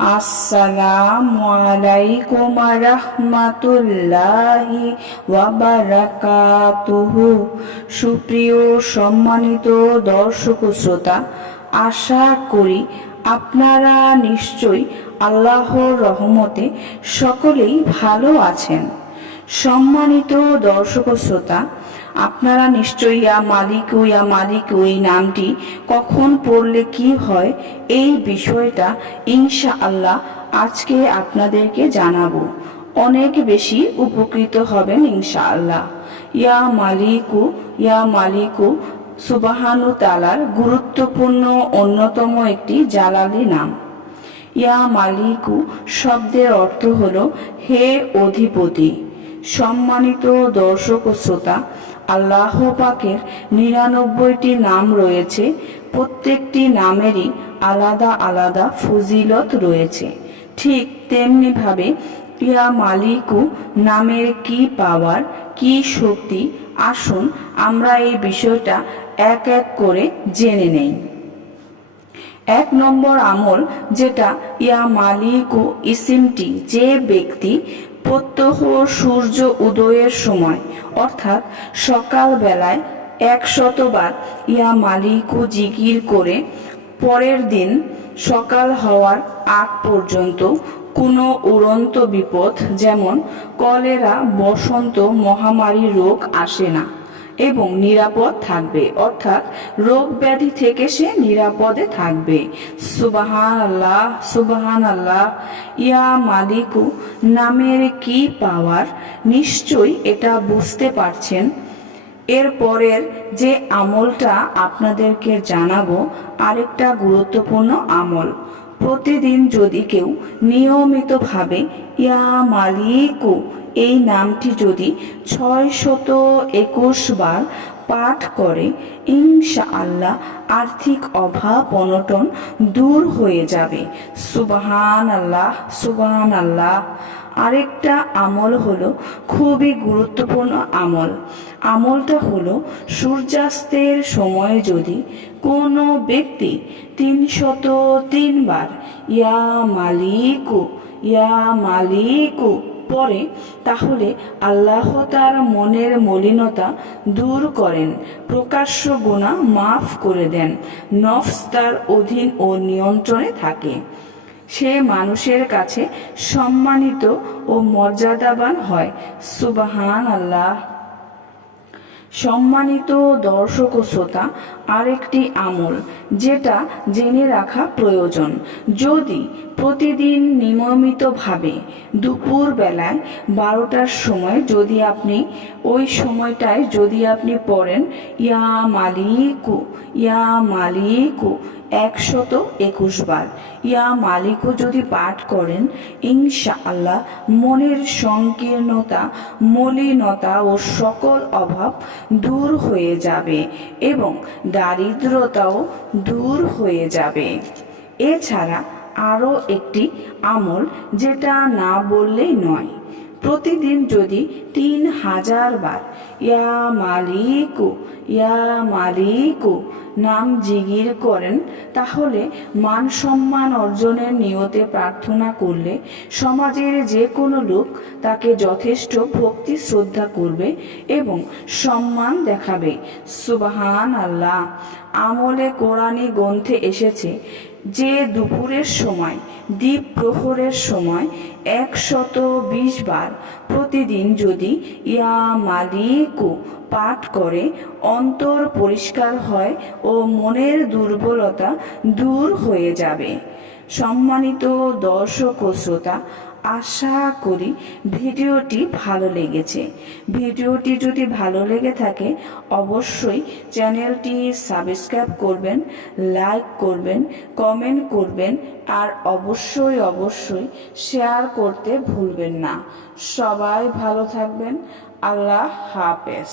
আসসালামু আলাইকুম রাহমাতুল্লাহি ওয়া বারাকাতুহু। সুপ্রিয় সম্মানিত দর্শক ও শ্রোতা, আশা করি আপনারা নিশ্চয়ই আল্লাহর রহমতে সকলেই ভালো আছেন। সম্মানিত দর্শক ও শ্রোতা, আপনারা নিশ্চয়ই ইয়া মালিকু এই নামটি কখন পড়লে কি হয় এই বিষয়টা ইনশাআল্লাহ আজকে আপনাদেরকে জানাবো। অনেক বেশি উপকৃত হবেন ইনশাআল্লাহ। ইয়া মালিকু সুবহানু তাআলার গুরুত্বপূর্ণ অন্যতম একটি জালালি নাম। ইয়া মালিকু শব্দের অর্থ হলো হে অধিপতি। সম্মানিত দর্শক ও শ্রোতা, আল্লাহ পাকের ৯৯টি নাম রয়েছে। প্রত্যেকটি নামেরই আলাদা আলাদা ফজিলত রয়েছে। ঠিক তেমনিভাবে ইয়া মালিকু নামের কি পাওয়ার, কি শক্তি, আসুন আমরা এই বিষয়টা এক এক করে জেনে নেই। ১ নম্বর আমল, যেটা ইয়া মালিকু ইসিমটি যে ব্যক্তি প্রত্যহ সূর্য উদয়ের সময় অর্থাৎ সকাল বেলায় ১০০ বার ইয়া মালিকু জিকির করে পরের দিন সকাল হওয়ার আগ পর্যন্ত কোনো উড়ন্ত বিপদ যেমন কলেরা, বসন্ত, মহামারী রোগ আসে না এবং নিরাপদ থাকবে, অর্থাৎ রোগ ব্যাধি থেকে সে নিরাপদে থাকবে। সুবহানাল্লাহ, সুবহানাল্লাহ। ইয়া মালিকু নামের কি পাওয়ার, নিশ্চয়ই এটা বুঝতে পারছেন। এর পরের যে আমলটা আপনাদেরকে জানাবো আরেকটা গুরুত্বপূর্ণ আমল। প্রতিদিন যদি কেউ নিয়মিতভাবে ইয়া মালিকু এই নামটি যদি ৬২১ বার পাঠ করে, ইনশাআল্লাহ আর্থিক অভাব অনটন দূর হয়ে যাবে। সুবহানাল্লাহ, সুবহানাল্লাহ। আরেকটা আমল হলো খুবই গুরুত্বপূর্ণ আমল। আমলটা হলো সূর্যাস্তের সময়ে যদি কোনো ব্যক্তি ৩০৩ বার ইয়া মালিকু ইয়া মালিকু পরে, তাহলে আল্লাহ তার মনের মলিনতা দূর করেন, প্রকাশ্য গুনাহ মাফ করে দেন, নফস তার অধীন ও নিয়ন্ত্রণে থাকে, সে মানুষের কাছে সম্মানিত ও মর্যাদাবান হয়। সুবহানাল্লাহ। সম্মানিত দর্শক ও শ্রোতা, আরেকটি আমল যেটা জেনে রাখা প্রয়োজন। যদি প্রতিদিন নিয়মিতভাবে দুপুর বেলায় ১২টার সময় যদি আপনি ওই সময়টায় যদি আপনি পড়েন ইয়া মালিকু ইয়া মালিকু ১২১ বার ইয়া মালিকু যদি পাঠ করেন, ইনশাআল্লাহ মনের সংকীর্ণতা, মলিনতা ও সকল অভাব দূর হয়ে যাবে এবং দারিদ্রতাও দূর হয়ে যাবে। এছাড়া আরও একটি আমল যেটা না বললেই নয়। প্রতিদিন যদি ৩০০০ বার ইয়া মালিকু ইয়া মালিকু নাম জিকির করেন, তাহলে মান সম্মান অর্জনের নিয়তে প্রার্থনা করলে সমাজের যে কোনো লোক তাকে যথেষ্ট ভক্তি শ্রদ্ধা করবে এবং সম্মান দেখাবে। সুবহানাল্লাহ। আমলে কোরআনী গ্রন্থে এসেছে যে দুপুরের সময় দ্বীপ প্রহরের সময় ১২০ বার প্রতিদিন যদি ইয়া মালিকু পাঠ করে, অন্তর পরিষ্কার হয় ও মনের দুর্বলতা দূর হয়ে যাবে। সম্মানিত দর্শক ও শ্রোতা, আশা করি ভিডিওটি ভালো লেগেছে। ভিডিওটি যদি ভালো লেগে থাকে অবশ্যই চ্যানেলটি সাবস্ক্রাইব করবেন, লাইক করবেন, কমেন্ট করবেন আর অবশ্যই অবশ্যই শেয়ার করতে ভুলবেন না। সবাই ভালো থাকবেন। আল্লাহ হাফেজ।